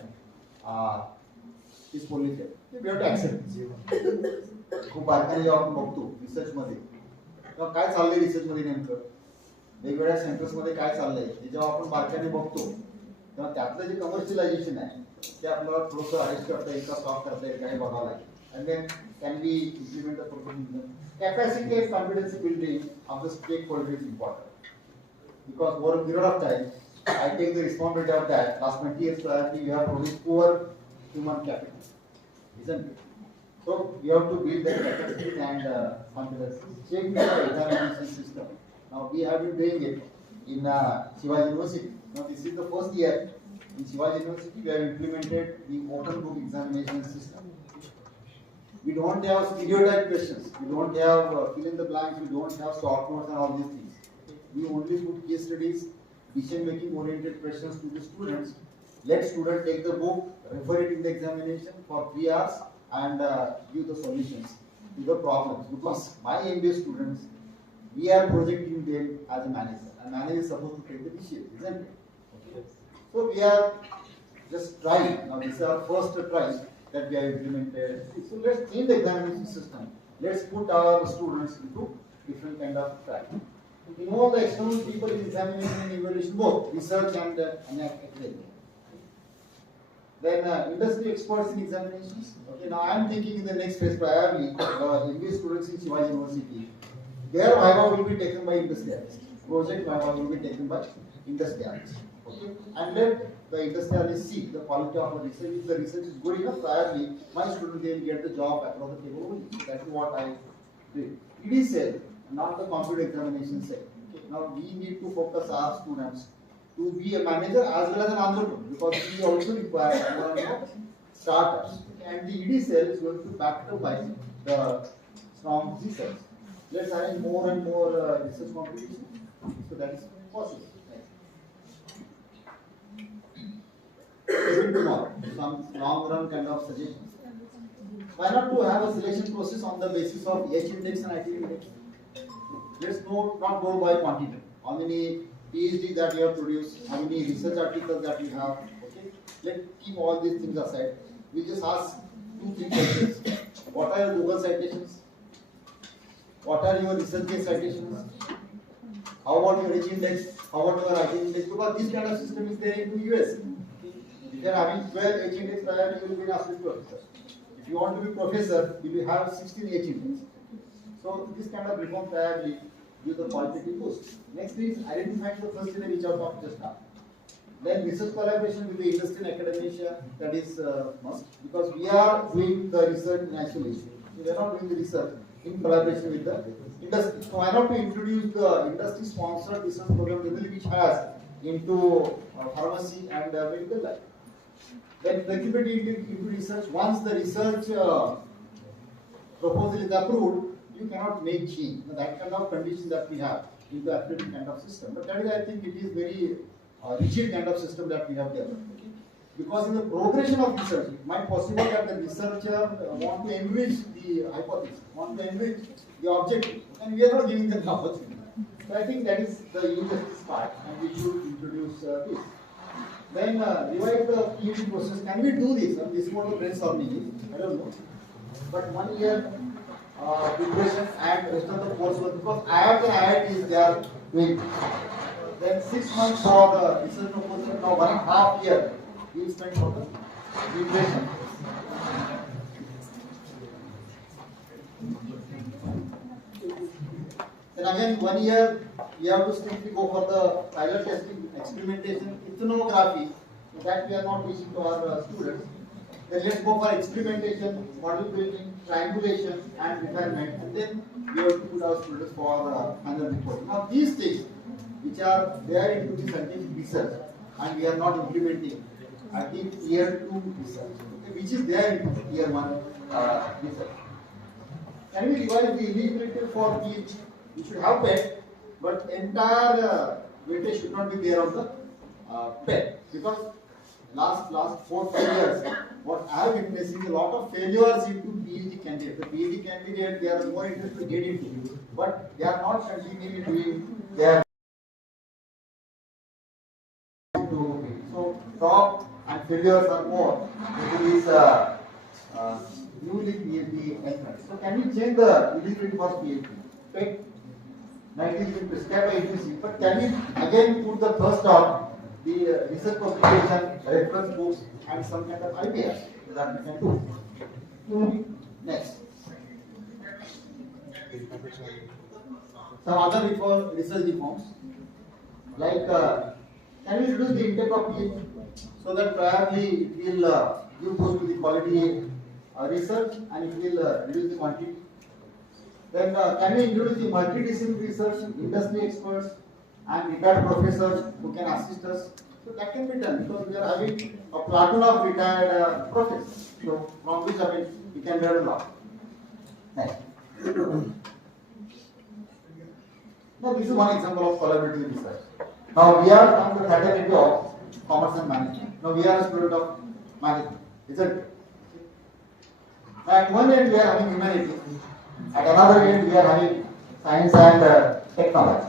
is polluted. We have to accept this. खूप बारकाईने आपण बघतो research मध्ये तेव्हा काय चाललंय research मध्ये नेमकं वेगवेगळ्या सेंटर्स मध्ये काय चाललंय हे जेव्हा आपण बारकाईने बघतो तेव्हा त्यातलं जे कमर्शियलायझेशन आहे ते आपल्याला थोडंसं अरेस्ट करता येईल का स्टॉप करता येईल काय बघावं लागेल. And then can we implement the professionalism? Capacity and competency building of the stakeholder is important because over a period of time, I take the responsibility of that. Last 20 years, we have produced poor human capital, isn't it? So we have to build that capacity and competency. Check the examination system. Now we have been doing it in Shivaji University. Now this is the first year in Shivaji University we have implemented the open book examination system. We don't have stereotype questions. We don't have fill in the blanks. We don't have short notes and all these things. We only put case studies, decision-making oriented questions to the students. Let students take the book, refer it in the examination for 3 hours, and give the solutions to the problems. Because my MBA students, we are projecting them as a manager. A manager is supposed to take the decision, isn't it? Okay. So we are just trying. Now this is our first try that we have implemented. So let's change the examination system. Let's put our students into different kind of track. Involve the external people in examination and evaluation, both research and academia. Then industry experts in examinations. Okay, now I am thinking in the next phase priorly, MBA students in Shivaji University, their viva will be taken by industrialists. Project viva will be taken by industrialists. Okay, and let the industrialists see the quality of the research. If the research is good enough, priorly my student they will get the job across the table only. That is what I did. It is said, not the computer examination said. Okay. Now we need to focus our students to be a manager as well as an entrepreneur, because we also require environment of startups. And the ED cell is going to be backed up by the strong G cells. Let's arrange more and more research competition, so that is possible. Some long run kind of suggestions. Why not to have a selection process on the basis of H index and IT index? Let's not go by quantity. How many PhD that you have produced, how many research articles that you have. Okay, let's keep all these things aside. We just ask 2-3 questions. What are your Google citations? What are your research based citations? How about your H index? How about your IT index? Because this kind of system is there in the US. If you are having 12 H index prior, you will be asked to professor. If you want to be professor, you will have 16 H index. So this kind of reform priorly give the qualitative boost. Next is identifying the first in which our just now. Then research collaboration with the industry and academia, that is must, because we are doing the research in isolation. We are not doing the research in collaboration with the industry. So why not to introduce the industry sponsored research program which has into pharmacy and medical life. Then flexibility into research. Once the research proposal is approved, you cannot make change. That kind of condition that we have into affiliate kind of system. But that is, I think, it is very rigid kind of system that we have developed. Okay? Because in the progression of research, it might possible that the researcher want to enrich the hypothesis, want to enrich the objective, and we are not giving them the opportunity. So I think that is the injustice part, and we should introduce this. Then revise the PhD process. Can we do this? This is what the brainstorming is. I don't know. But 1 year preparation and rest of the coursework, because IIT and IITs they are doing. Then 6 months for the research proposal. Now 1.5 years we spend for the preparation. Then again 1 year we have to strictly go for the pilot testing, experimentation, ethnography, that we are not teaching to our students. Then let's go for experimentation, model building, triangulation and refinement, and then we have to put our students for final report. Now these things which are there into the scientific research and we are not implementing, I think year 2 research, okay, which is there in year 1 research. Can we revise the eligibility for PhD? We should have PET, but entire weightage should not be there on the PET, because last 4-5 years, what I have witnessed is a lot of failures into PhD candidates. The PhD candidate, they are more interested to get into, but they are not continually doing their. So top and failures are more into these newly PhD entrants. So can we change the eligibility for PhD? PET 90 prescribed by agency, but can we again put the first on the research publication, reference books, and some kind of ideas that we can do? Next. Some other research reforms, like can we reduce the intake of PhD so that priorly it will give boost to the quality research and it will reduce the quantity. Then can we introduce the multidisciplinary research, industry experts and retired professors who can assist us? So that can be done, because we are having a platoon of retired professors. So from which we can learn a lot. Next. Now this is one example of collaborative research. Now we are from the fraternity of commerce and management. Now we are a student of management, isn't it? At one end we are having humanity. At another end, we are having science and technology.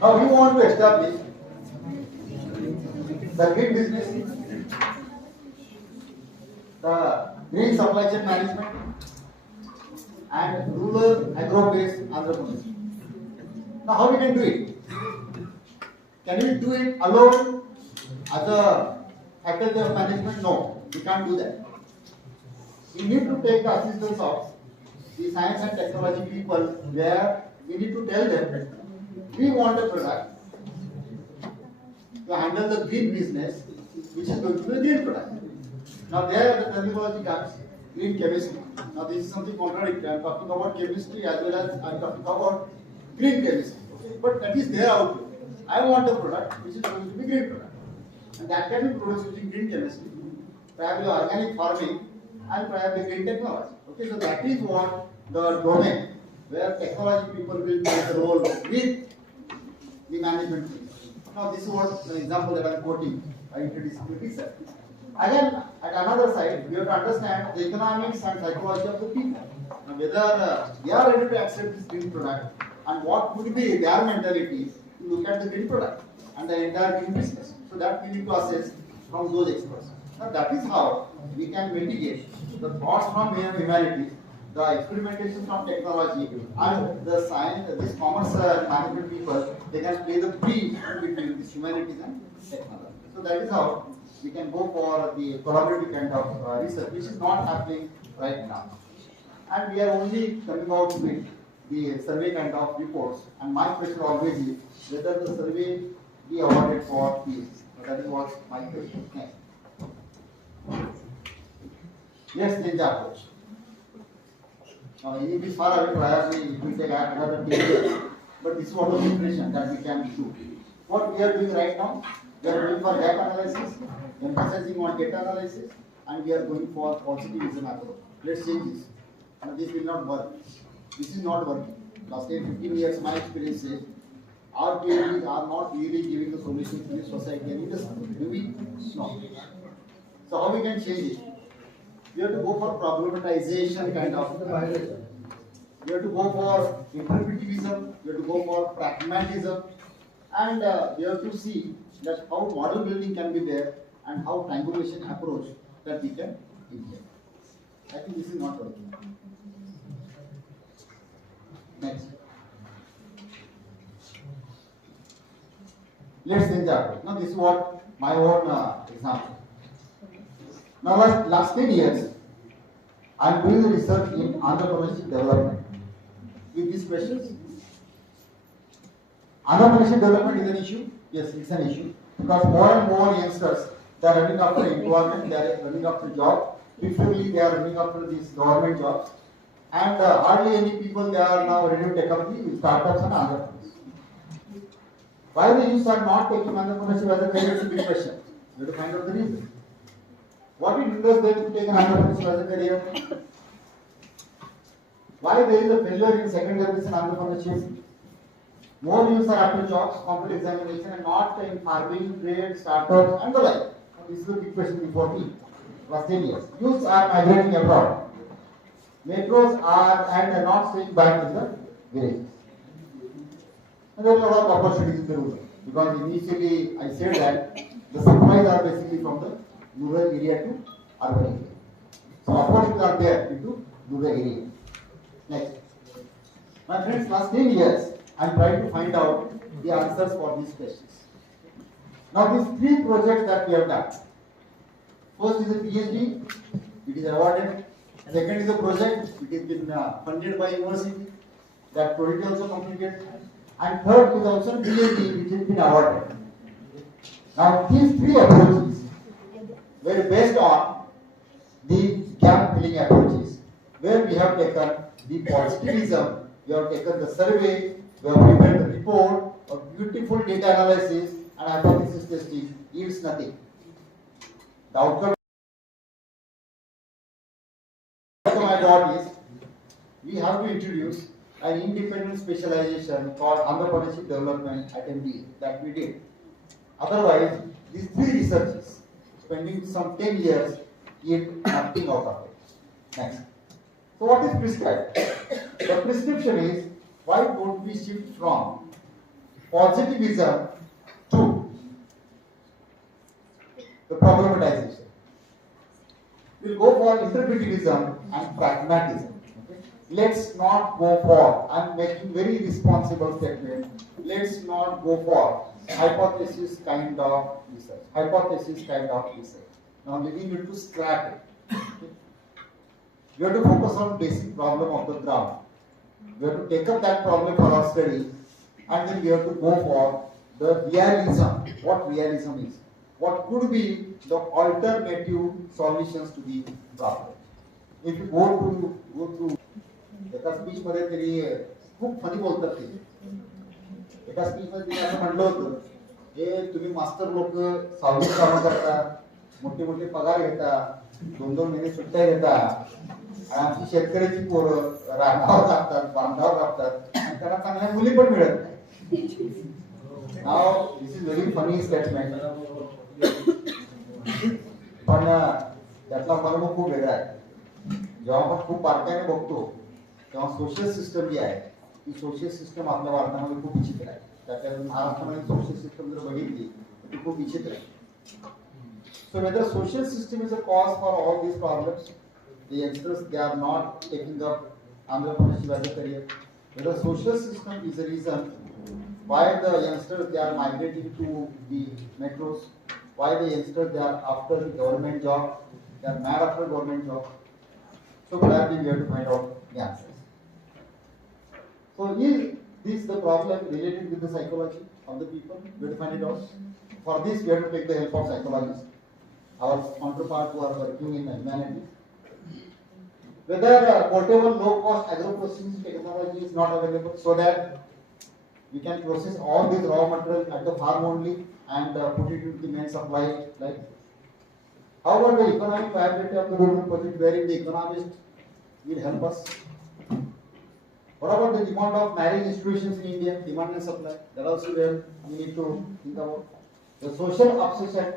Now, we want to establish the green business, the green supply chain management, and rural agro-based entrepreneurship. Now, how we can do it? Can we do it alone as a faculty of management? No, we can't do that. We need to take the assistance of the science and technology people, where we need to tell them we want a product to handle the green business, which is going to be the green product. Now there the terminology comes, green chemistry. Now this is something contradictory. I am talking about chemistry as well as I am talking about green chemistry. Okay? But that is their outlook. I want a product which is going to be green product. And that can be produced using green chemistry, probably organic farming, and probably green technology. Okay, so that is what the domain where technology people will play the role with the management team. Now, this is what the example that I am quoting. I introduced to research. Again, at another side, we have to understand the economics and psychology of the people. Now, whether they are ready to accept this green product and what would be their mentality to look at the green product and the entire green business. So that we need to assess from those experts. Now, that is how we can mitigate the thoughts from humanity, the experimentation from technology, and the science, this commerce management people, they can play the bridge between this humanities and technology. So that is how we can go for the collaborative kind of research, which is not happening right now. And we are only coming out with the survey kind of reports. And my question always is whether the survey be awarded for peace. So that is what my question. Next. Let's change the approach. Now, it is far away, probably it will take another 10 years. But this is what the preparation that we can do. What we are doing right now, we are going for gap analysis, emphasizing on data analysis, and we are going for positivism approach. Let's change this. Now, this will not work. This is not working. Last 10, 15 years, my experience says, our PhDs are not really giving the solutions to the society and industry. Do we? No. So how we can change it? We have to go for problematization kind of. We have to go for interpretivism. We have to go for pragmatism, and we have to see that how model building can be there and how triangulation approach that we can implement. I think this is not working. Next. Let's change the approach. Now this is what my own example. Now last 10 years, I am doing the research in entrepreneurship development. With these questions, entrepreneurship development is an issue. Yes, it's an issue because more and more youngsters, they are running after employment, they are running after job. Preferably, they are running after these government jobs, and hardly any people they are now ready to take up the startups and entrepreneurs. Why the youth are not taking entrepreneurship as a career is a big question. We have to find out the reason. What it hinders them to take an entrepreneurship as a career? Why there is a failure in second generation entrepreneurship? More youths are after jobs, competitive examination, and not in farming, trade, startups, and the like. This is the big question before me. Last 10 years. Youths are migrating abroad. Metros are not staying back in the villages. And there are a lot of opportunities in the rural. Because initially I said that the supplies are basically from the rural area to urban area. So opportunities are there into rural area. Next. My friends, last 10 years I am trying to find out the answers for these questions. Now these 3 projects that we have done. First is a PhD, it is awarded. Second is a project, it has been funded by university, that project is also completed. And third is also PhD, which has been awarded. Now these 3 approaches were based on the gap filling approaches, where we have taken the positivism, we have taken the survey, we have prepared the report, a beautiful data analysis, and hypothesis testing yields nothing. The outcome I got is we have to introduce an independent specialization called entrepreneurship development at MBA that we did. Otherwise, these 3 researches, spending some 10 years, yield nothing out of it. Next. So what is prescribed? The prescription is why don't we shift from positivism to the problematization. We'll go for interpretivism and pragmatism. Okay? Let's not go for, I'm making very responsible statement, let's not go for hypothesis kind of research. Hypothesis kind of research. Now leaving it to scrap it. Okay? We have to focus on basic problem of the ground. We have to take up that problem for our study, and then we have to go for the realism. What realism is? What could be the alternative solutions to the problem? If you go to एका speech मध्ये तरी खूप funny बोलतात ते एका स्पीचमध्ये मी असं म्हणलं होतं, हे तुम्ही मास्तर लोक सावलीत कामं करता, मोठे मोठे पगार घेता, 2-2 महिने सुट्ट्या घेता, आणि आमची शेतकऱ्याची पोरं रानावर लागतात, बांधावर लागतात आणि त्यांना चांगल्या मुली पण मिळत नाही. Now this is very funny statement, पण त्यातला मर्म खूप वेगळा आहे. जेव्हा आपण खूप बारकाईने बघतो तेव्हा सोशल सिस्टम जी आहे ती सोशल सिस्टम आपल्या भारतामध्ये खूप विचित्र आहे. त्याच्या महाराष्ट्रामध्ये सोशल सिस्टम जर बघितली तर ती खूप विचित्र आहे. So whether social system is a cause for all these problems, the youngsters they are not taking up entrepreneurship as a career. Whether social system is a reason why the youngsters they are migrating to the metros, why the youngsters they are after the government job, they are mad after government job. So probably we have to find out the answers. So is this the problem related with the psychology of the people? We have to find it out. For this we have to take the help of psychologists, our counterparts who are working in humanities. Whether portable low-cost agro-processing technology is not available so that we can process all these raw material at the farm only and put it into the main supply. Like, how about the economic viability of the rural project wherein the economist will help us? What about the demand of marriage institutions in India, demand and supply? That also where we need to think about. The social obsession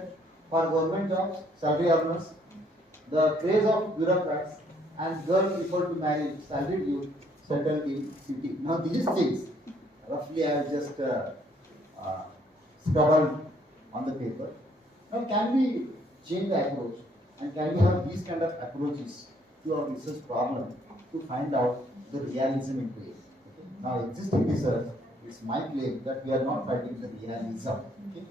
for government jobs, salary earners, the craze of bureaucrats, and girls prefer to marry salaried youth settled in city. Now these things, roughly I have just scribbled on the paper. Now can we change the approach and can we have these kind of approaches to our research problem to find out the realism in place? Okay? Now existing research, it's my claim that we are not fighting the realism. Okay?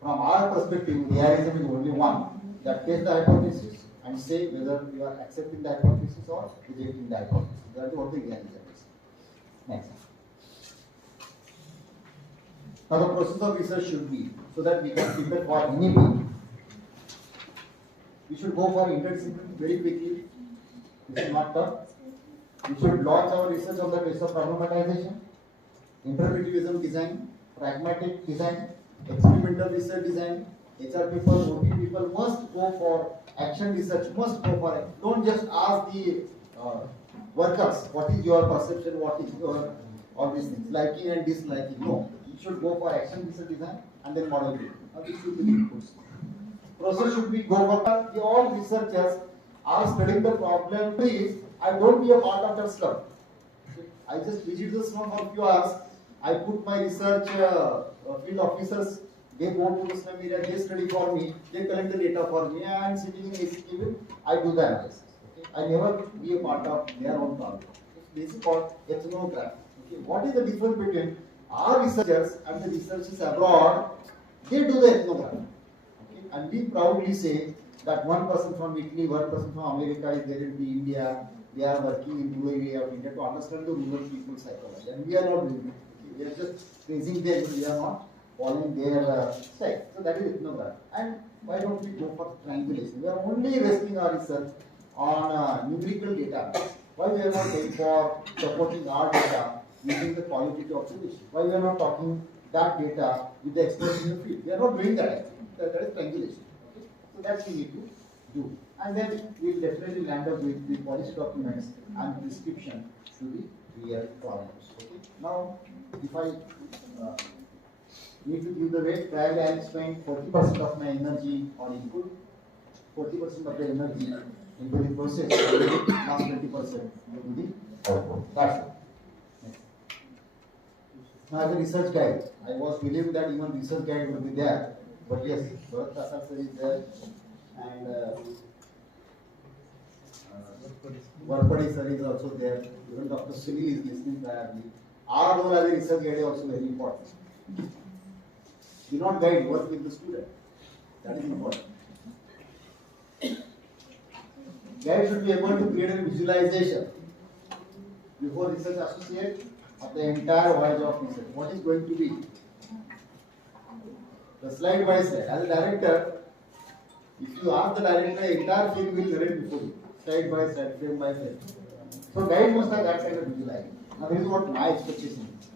From our perspective, realism is only one that takes the hypothesis and say whether we are accepting the hypothesis or rejecting the hypothesis. That is what the realism is. Next. Now the process of research should be so that we can prepare for NEP. We should go for interdisciplinary very quickly. This is not tough. We should launch our research on the basis of problematization, interpretivism design, pragmatic design, experimental research design. HR people, OT people must go for action research, must go for it. Don't just ask the workers, what is your perception, what is your, all these things, liking and disliking. No, you should go for action research design and then model building. Now this should be the inputs. Process should be go for all researchers are studying the problem. Please, I don't be a part of that slum. I just visit the slum for a few hours. I put my research field officers. They go to the slum area. They study for me. They collect the data for me. I am sitting in AC cabin. I do the analysis. Okay? I never be a part of their own problem. This is called ethnography. Okay? What is the difference between our researchers and the researchers abroad? They do the ethnography. And we proudly say that one person from Italy, one person from America is there in India. They are working in rural area of India to understand the rural people's psychology. And we are not doing it. We are just praising them. We are not following their style. So that is ethnography. And why don't we go for triangulation? We are only resting our research on numerical data. Why we are not going for supporting our data using the qualitative observation? Why we are not talking that data with the experts in the field? We are not doing that actually. That is triangulation. Okay? So that we need to do. And then we will definitely land up with the polished documents and prescription to the real problems. Okay? Now, if I need to give the weight, probably I will spend 40% of my energy on input, 40% of the energy into the process, last 20% into the output. That's it. Next. Now, as a research guide, I was believing that even research guide will be there. But yes, Bharat Prasad sir is there, and Varpadi sir is also there. Even Dr. Sunil is listening priorly. Our role as a research guide is also very important. Do not guide, work with the student. That is important. Guide should be able to create a visualization before research associate of the entire voyage of research. What is going to be? The slide by slide. As a director, if you ask the director, the entire field will narrate before you. Slide by slide, frame by frame. So guide must have that kind of visualization. Now this is what my expectation is.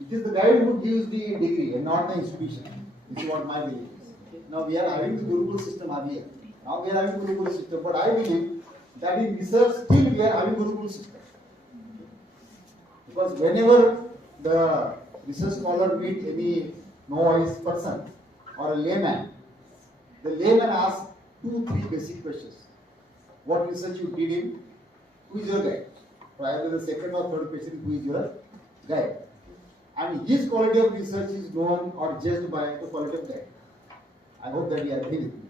It is the guide who gives the degree and not the institution. This is what my belief is. Now we are having the Gurukul system here. Now we are having Gurukul system, but I believe that in research still we are having Gurukul system. Because whenever the research scholar meet any novice person or a layman, the layman asks 2-3 basic questions. What research you did in? Who is your guide? Probably the second or third question, who is your guide? And his quality of research is known or judged by the quality of guide. I hope that you are agree with me.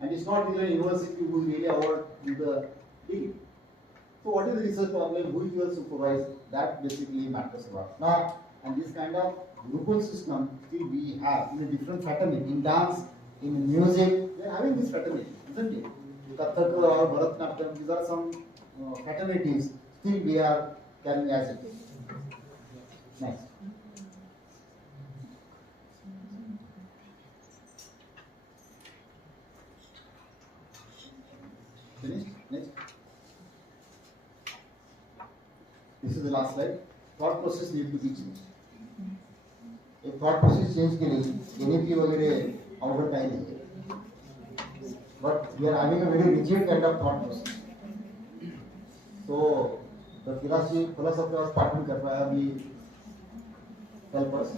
And it's not the university who really award you the degree. So what is the research problem? Who is your supervisor? That basically matters a lot. Now, and this kind of Gurukul system still we have in a different fraternity. In dance, in music, we are having this fraternity, isn't it? Kathak or Bharatanatyam, these are some fraternities still we are carrying as it is. Next. Finished? Next. This is the last slide. Thought process need to be changed. If thought process change के लिए NEP वगैरह अवगत नहीं है. But we are having a very rigid kind of thought process. So the philosophy was partner कर रहा है अभी help us.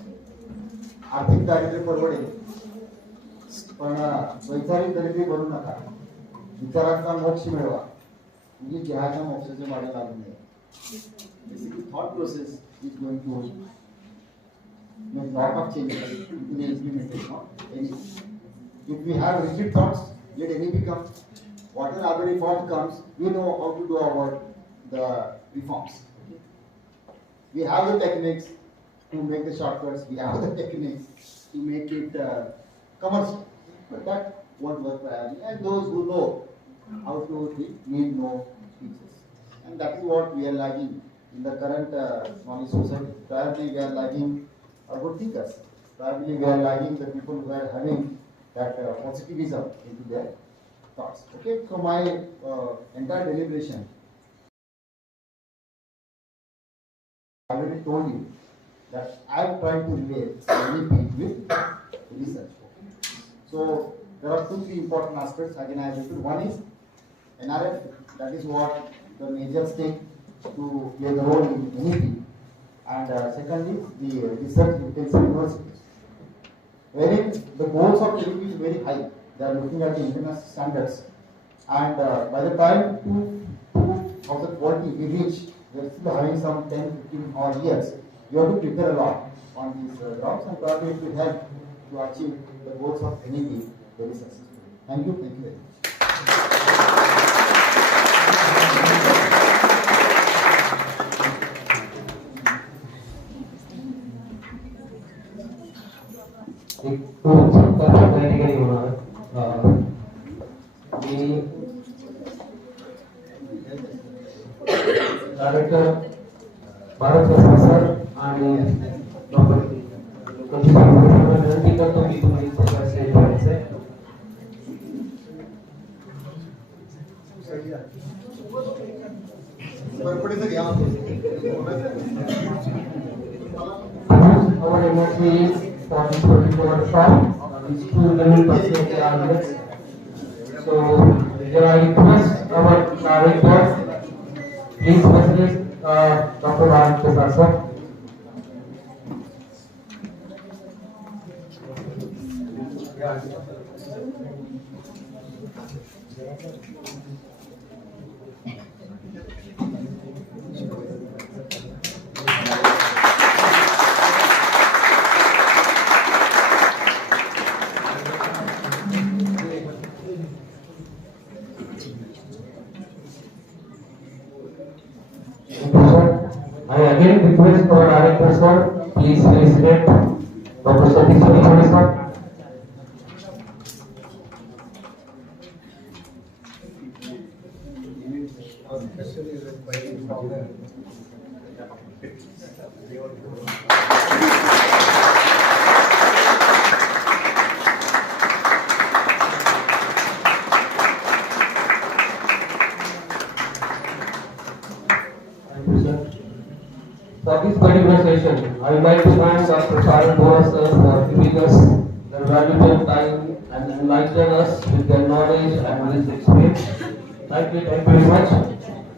आर्थिक दारिद्र्य परवडेल पण वैचारिक दारिद्र्य बनू नका. विचारांचा मोक्ष मिळवा. म्हणजे जहाच्या मोक्षाचे मार्ग लागू नये. Basically, thought process is going to make lot of changes in the implementation of NEP. If we have rigid thoughts, let NEP come. Whatever other reform comes, we know how to do the reforms. We have the techniques to make the shortcuts. We have the techniques to make it commercial. But that won't work probably. And those who know how to think need no teachers. And that is what we are lacking in the current knowledge society. Probably we are lacking good thinkers. Probably we are lacking the people who are having that positivism into their thoughts. Okay, so my entire deliberation, I already told you that I am trying to relate NEP with research. Okay? So there are 2-3 important aspects. Again, I repeat. One is NRF. That is what the major stake to play the role in NEP. And secondly, the research intensive universities, wherein the goals of NEP is very high. They are looking at the international standards, and by the time 2040 we reach, we are still having some 10-15 odd years. We have to prepare a lot on these jobs, and probably it will help to achieve the goals of NEP very successfully. Thank you very much. Director Bharat sir आणि doctor विनंती करतो की तुम्ही stage करायचंय. Our MSc is for this particular workshop is 2 learning percent targets. So I request our director, please facilitate Dr. Bharat Prasad sir. I again request our director sir, please felicitate Dr. Satish Chowdhury sir. Thank you, sir. For this particular session, I would like to thank Dr. Sharan Boas sir for giving us their valuable time and enlightening us with their knowledge and this experience. Thank you very much.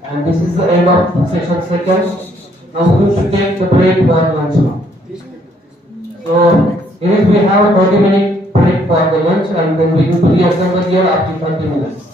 And this is the end of session second. Now we will take the break for lunch now. So, here we have a 20-minute break for the lunch and then we will reassemble here after 30 minutes.